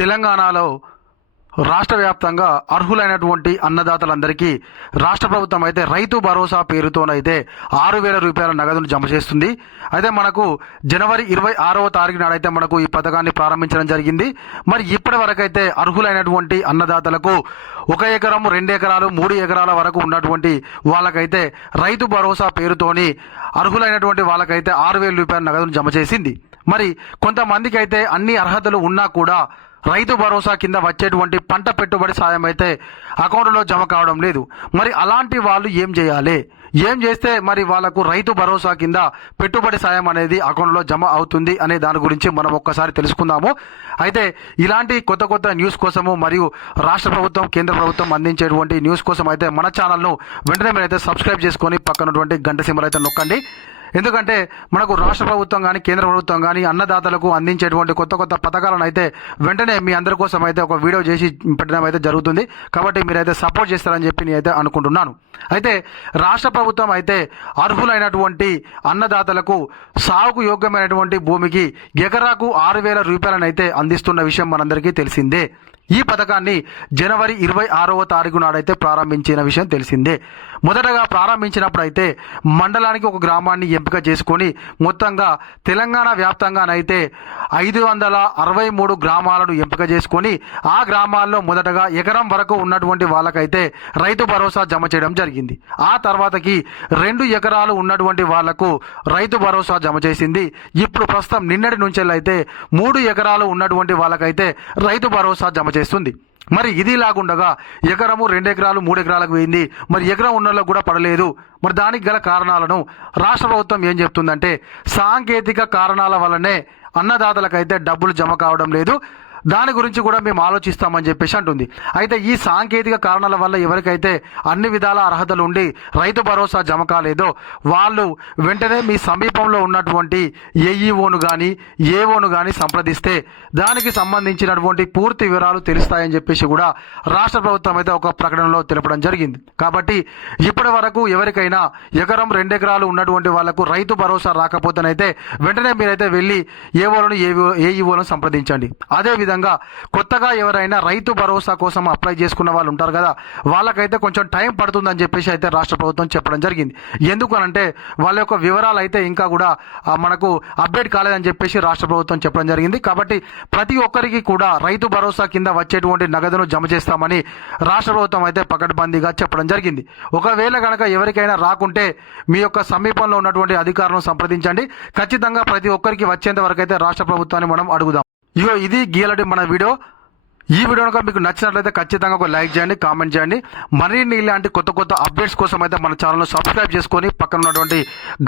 తెలంగాణలో రాష్ట్ర వ్యాప్తంగా అర్హులైనటువంటి అన్నదాతలందరికీ రాష్ట్ర ప్రభుత్వం అయితే రైతు భరోసా పేరుతోనైతే 6,000 రూపాయల నగదును జమ చేస్తుంది. అయితే మనకు జనవరి 26వ తారీఖు నాడైతే మనకు ఈ పథకాన్ని ప్రారంభించడం జరిగింది. మరి ఇప్పటి వరకైతే అర్హులైనటువంటి అన్నదాతలకు 1 ఎకరం 2 ఎకరాలు 3 ఎకరాల వరకు ఉన్నటువంటి వాళ్ళకైతే రైతు భరోసా పేరుతోని అర్హులైనటువంటి వాళ్ళకైతే 6,000 రూపాయల నగదును జమ చేసింది. మరి కొంతమందికి అయితే అన్ని అర్హతలు ఉన్నా కూడా రైతు భరోసా కింద వచ్చేటువంటి పంట పెట్టుబడి సాయం అయితే అకౌంట్లో జమ కావడం లేదు. మరి అలాంటి వాళ్ళు ఏం చేయాలి, ఏం చేస్తే మరి వాళ్ళకు రైతు భరోసా కింద పెట్టుబడి సాయం అనేది అకౌంట్లో జమ అవుతుంది అనే దాని గురించి మనం ఒక్కసారి తెలుసుకుందాము. అయితే ఇలాంటి కొత్త కొత్త న్యూస్ కోసము మరియు రాష్ట్ర ప్రభుత్వం కేంద్ర ప్రభుత్వం అందించేటువంటి న్యూస్ కోసం అయితే మన ఛానల్ను వెంటనే మీరైతే సబ్స్క్రైబ్ చేసుకొని పక్కనటువంటి గంట సింబల్ అయితే నొక్కండి. ఎందుకంటే మనకు రాష్ట్ర ప్రభుత్వం కానీ కేంద్ర ప్రభుత్వం కానీ అన్నదాతలకు అందించేటువంటి కొత్త కొత్త పథకాలను అయితే వెంటనే మీ అందరి కోసం అయితే ఒక వీడియో చేసి పెట్టడం అయితే జరుగుతుంది. కాబట్టి మీరైతే సపోర్ట్ చేస్తారని చెప్పి నేనైతే అనుకుంటున్నాను. అయితే రాష్ట్ర ప్రభుత్వం అయితే అర్హులైనటువంటి అన్నదాతలకు సాగుకు యోగ్యమైనటువంటి భూమికి ఎకరాకు 6,000 రూపాయలను అయితే అందిస్తున్న విషయం మనందరికీ తెలిసిందే. ఈ పథకాన్ని జనవరి 26వ తారీఖు నాడైతే ప్రారంభించిన విషయం తెలిసిందే. మొదటగా ప్రారంభించినప్పుడు అయితే మండలానికి ఒక గ్రామాన్ని ఎంపిక చేసుకొని మొత్తంగా తెలంగాణ వ్యాప్తంగానైతే 563 గ్రామాలను ఎంపిక చేసుకొని ఆ గ్రామాల్లో మొదటగా ఎకరం వరకు ఉన్నటువంటి వాళ్ళకైతే రైతు భరోసా జమ చేయడం జరిగింది. ఆ తర్వాతకి 2 ఎకరాలు ఉన్నటువంటి వాళ్లకు రైతు భరోసా జమ చేసింది. ఇప్పుడు ప్రస్తుతం నిన్నటి నుంచి అయితే 3 ఎకరాలు ఉన్నటువంటి వాళ్ళకైతే రైతు భరోసా జమ చేస్తుంది. మరి ఇది లాగుండగా ఎకరము 2 ఎకరాలు 3 ఎకరాలకు పోయింది. మరి ఎకరం ఉన్నోళ్ళకు కూడా పడలేదు. మరి దానికి గల కారణాలను రాష్ట్ర ప్రభుత్వం ఏం చెప్తుందంటే సాంకేతిక కారణాల వల్లనే అన్నదాతలకైతే డబ్బులు జమ కావడం లేదు, దాని గురించి కూడా మేము ఆలోచిస్తామని చెప్పేసి అంటుంది. అయితే ఈ సాంకేతిక కారణాల వల్ల ఎవరికైతే అన్ని విధాల అర్హతలు ఉండి రైతు భరోసా జమ కాలేదో వాళ్ళు వెంటనే మీ సమీపంలో ఉన్నటువంటి ఏఈఓను కానీ ఏఓను కానీ సంప్రదిస్తే దానికి సంబంధించినటువంటి పూర్తి వివరాలు తెలుస్తాయని చెప్పేసి కూడా రాష్ట్ర ప్రభుత్వం అయితే ఒక ప్రకటనలో తెలపడం జరిగింది. కాబట్టి ఇప్పటి వరకు ఎవరికైనా ఎకరం 2 ఎకరాలు ఉన్నటువంటి వాళ్లకు రైతు భరోసా రాకపోతేనైతే వెంటనే మీరైతే వెళ్ళి ఏఓలను ఏఈఓలను సంప్రదించండి. అదేవిధంగా కొత్తగా ఎవరైనా రైతు భరోసా కోసం అప్లై చేసుకున్న వాళ్ళు ఉంటారు కదా, వాళ్ళకైతే కొంచెం టైం పడుతుందని చెప్పేసి అయితే రాష్ట్ర ప్రభుత్వం చెప్పడం జరిగింది. ఎందుకనంటే వాళ్ళ యొక్క వివరాలు అయితే ఇంకా కూడా మనకు అప్డేట్ కాలేదని చెప్పేసి రాష్ట్ర ప్రభుత్వం చెప్పడం జరిగింది. కాబట్టి ప్రతి ఒక్కరికి కూడా రైతు భరోసా కింద వచ్చేటువంటి నగదును జమ చేస్తామని రాష్ట్ర ప్రభుత్వం అయితే పకడ్బందీగా చెప్పడం జరిగింది. ఒకవేళ కనుక ఎవరికైనా రాకుంటే మీ యొక్క సమీపంలో ఉన్నటువంటి అధికారులను సంప్రదించండి. ఖచ్చితంగా ప్రతి ఒక్కరికి వచ్చేంత వరకు అయితే రాష్ట్ర ప్రభుత్వాన్ని మనం అడుగుదాం. ఇగో ఇది గీలటి మన వీడియో. ఈ వీడియో కనుక మీకు నచ్చినట్లయితే ఖచ్చితంగా ఒక లైక్ చేయండి, కామెంట్ చేయండి. మరిన్ని ఇలాంటి కొత్త కొత్త అప్డేట్స్ కోసం అయితే మన ఛానల్ను సబ్స్క్రైబ్ చేసుకొని పక్కన ఉన్నటువంటి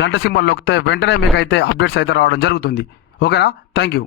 గంట సింబల్ నొక్కితే వెంటనే మీకు అయితే అప్డేట్స్ అయితే రావడం జరుగుతుంది. ఓకేనా? Thank you.